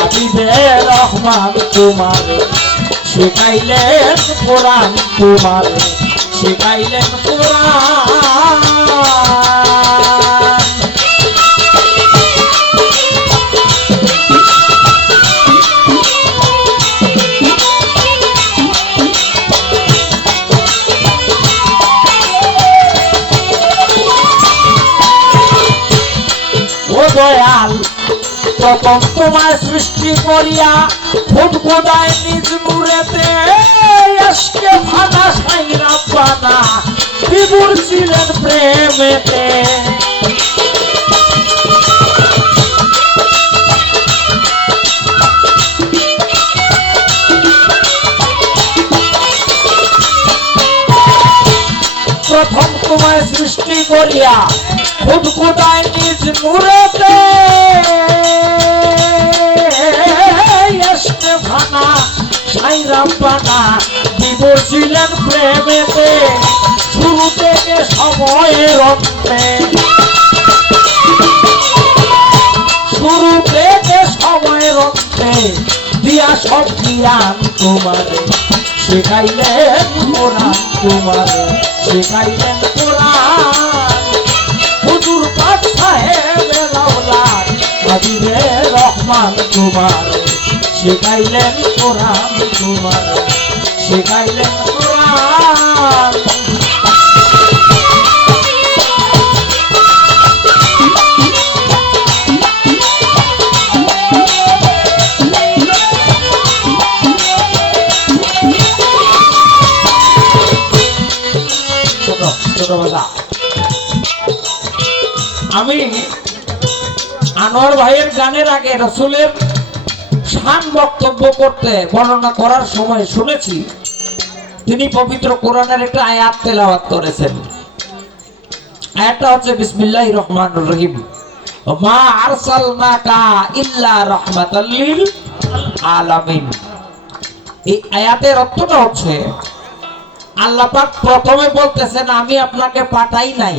হাবিবে রহমান তোমারে শিখাইলেন কোরআন, তোমারে শিখাইলেন কোরআন। ও দয়াল, প্রথম তোমায় সৃষ্টি করিয়া খুদখুদায় নিজ নূরেতে আজকে ফানা সাইরা পানা বিভোর ছিলেন প্রেমেতে। প্রথম তোমায় সৃষ্টি করিয়া খুদখুদায় নিজ নূরেতে আজকে ফানা সাইরা পানা বিভোর ছিলেন প্রেমেতে। শুরু থেকে সময়ের অন্তে, শুরু থেকে সময়ের অন্তে দিয়া সব জ্ঞান তোমারে শিখাইলেন কোরআন, তোমারে শিখাইলেন কোরআন। হুজুর পাক সাহেবে লাউলাদ হাবিবে রহমান তোমারে শিখাইলেন কোরআন, তোমারে শিখাইলেন কোরআন। আমি আনোয়ার ভাইয়ের গানের আগে রাসূলের শান বক্তব্য করতে বর্ণনা করার সময় শুনেছি তিনি পবিত্র কোরআনের একটা আয়াত তেলাওয়াত করেছেন। আয়াতটা হচ্ছে বিসমিল্লাহির রহমানির রহিম, মা আরসালনাকা ইল্লা রাহমাতাল লিল আলামিন। এই আয়াতের অর্থটা হচ্ছে আল্লাহ পাক প্রথমে বলতেছেন আমি আপনাকে পাঠাই নাই,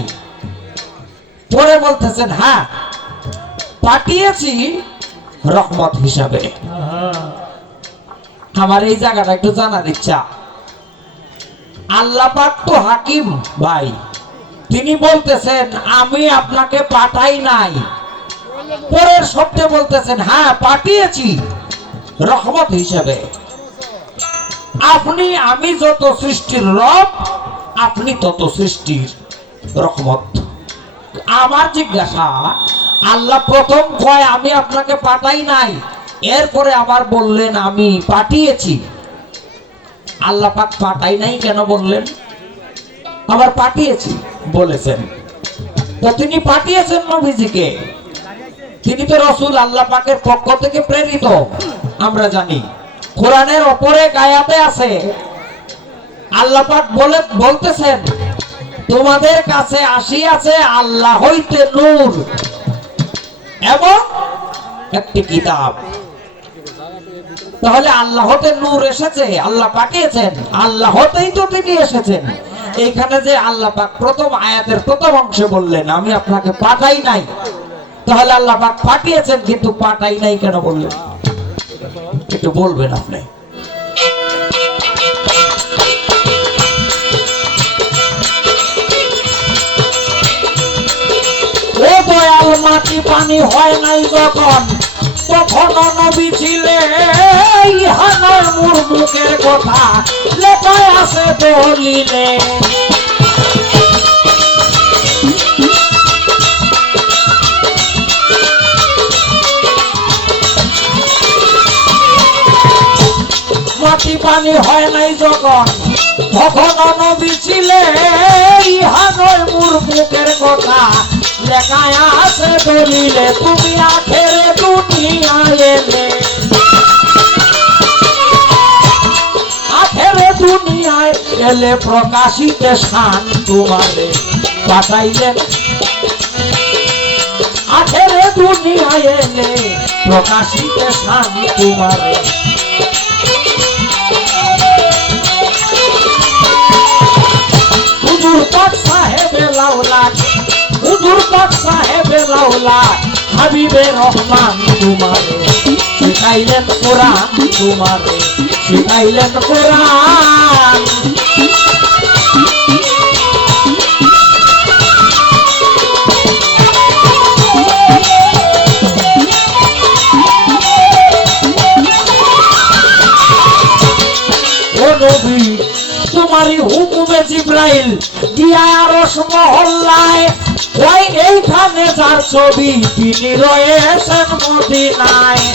পরে বলতেছেন হ্যাঁ পাঠিয়েছি রহমত হিসাবে। আমার এই জায়গাটা একটু জানার ইচ্ছা। আল্লাহ পাক তো হাকিম ভাই, তিনি বলতেছেন আমি আপনাকে পাঠাই নাই, পরের শব্দে বলতেছেন হ্যাঁ পাঠিয়েছি রহমত হিসাবে। আপনি আমি যত সৃষ্টির রব, আপনি তত সৃষ্টির রহমত। আমার জিজ্ঞাসা, আল্লাহ প্রথম কয় আমি আপনাকে পাঠাই নাই, এরপরে আবার বললেন আমি পাঠিয়েছি। আল্লাহ পাক পাঠাই নাই কেন বললেন, আবার পাঠিয়েছি বলেছেন? তো তিনি পাঠিয়েছেন নবীজিকে, তিনি তো রাসূল আল্লাহ পাকের পক্ষ থেকে প্রেরিত আমরা জানি। কোরআনের অপরে আয়াতে আছে আল্লাহ পাক বলতেছেন তোমাদের কাছে আসিয়াছে আল্লাহ হইতে নূর এবং একটি কিতাব। তাহলে আল্লাহ হতে নূর এসেছে, আল্লাহ পাঠিয়েছেন, আল্লাহ হতেই তো তিনি এসেছেন। এইখানে যে আল্লাহ পাক প্রথম আয়াতের প্রথম অংশে বললেন আমি আপনাকে পাঠাই নাই, তাহলে আল্লাহ পাক পাঠিয়েছেন কিন্তু পাঠাই নাই কেন বললেন? একটু বলবেন আপনি। ও দয়াল, মাটি পানি হয় নাই যখন, তখন নবী ছিলেন ইহানার মোর মুখের কথা লেখায় আছে দলিলে। মাটি পানি হয় নাই যখন, তখন নবী ছিলেন ইহানার মোর মুখের কথা লেখায় আছে দলিলে। তুমি আখেরে দুনিয়ায় এলে, আখেরে দুনিয়ায় এলে প্রকাশিতে শান তোমারে পাঠাইলেন। আখেরে দুনিয়ায় এলে প্রকাশিতে শান তোমারে। হুজুর পাক সাহেবে লাউলাদ, হুজুর পাক সাহেবে লাউলাদ হাবিবে রহমান তোমারে শিখাইলেন কোরআন তোমারে, শিখাইলেন কোরআন। ও নবী তোমারই হুকুমে জিব্রাইল দিয়া আরশ মহল্লায়, ওই এইখানে যার ছবি তিনি রয়েছেন মদিনায়।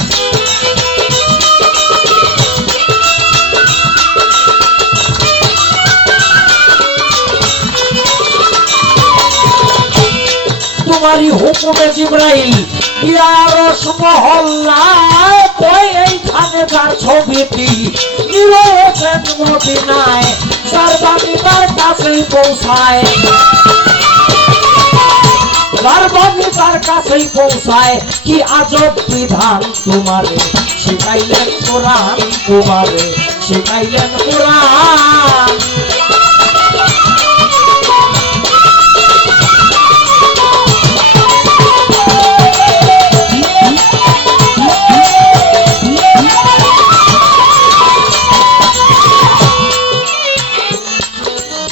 তোমারই হুকুমে জিব্রাইল দিয়া আরশ মহল্লায়, ওই এইখানে যার ছবিটি রয়েছেন মদিনায়। তার বাণী তার কাছেই পৌঁছায়, তার বাণী তার কাছেই পৌঁছায়। কি আজব বিধান তোমারে, শিখাইলেন কোরআন তোমারে, শিখাইলেন কোরআন।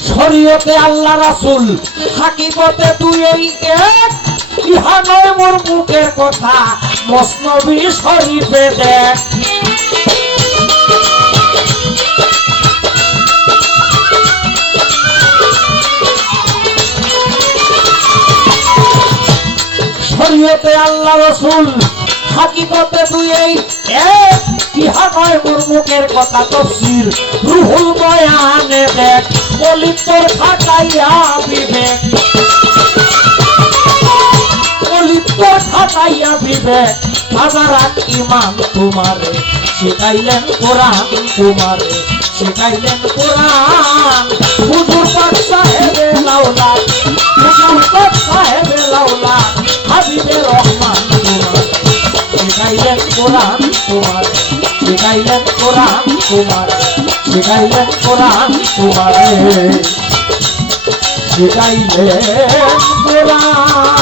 শরীয়তে আল্লাহ রাসূল, হাকিকতে তুই এই এক। ইহা নয় মোর মুখের কথা, মসনবী শরীফে দেখ। শরীয়তে আল্লাহ রাসূল, হাকিকতে তুই এই এক। ইহা নয় মোর মুখের কথা, তাফসীর রুহুল বয়ানে দেখ। বলি তোর খাটাইয়া বিবেক, বলি তোর খাটাইয়া বিবেক। হাজারাত ইমাম তোমারে, শিখাইলেন কোরআন তোমারে, শিখাইলেন কোরআন। হুজুর পাক সাহেবে লাউলা, হুজুর পাক সাহেবে লাউলা, হাবিবে রহমান তোমারে, শিখাইলেন কোরআন তোমারে, শিখাইলেন কোরআন তোমারে, শিখাইলেন কোরআন তোমারে, শিখাইলেন কোরআন।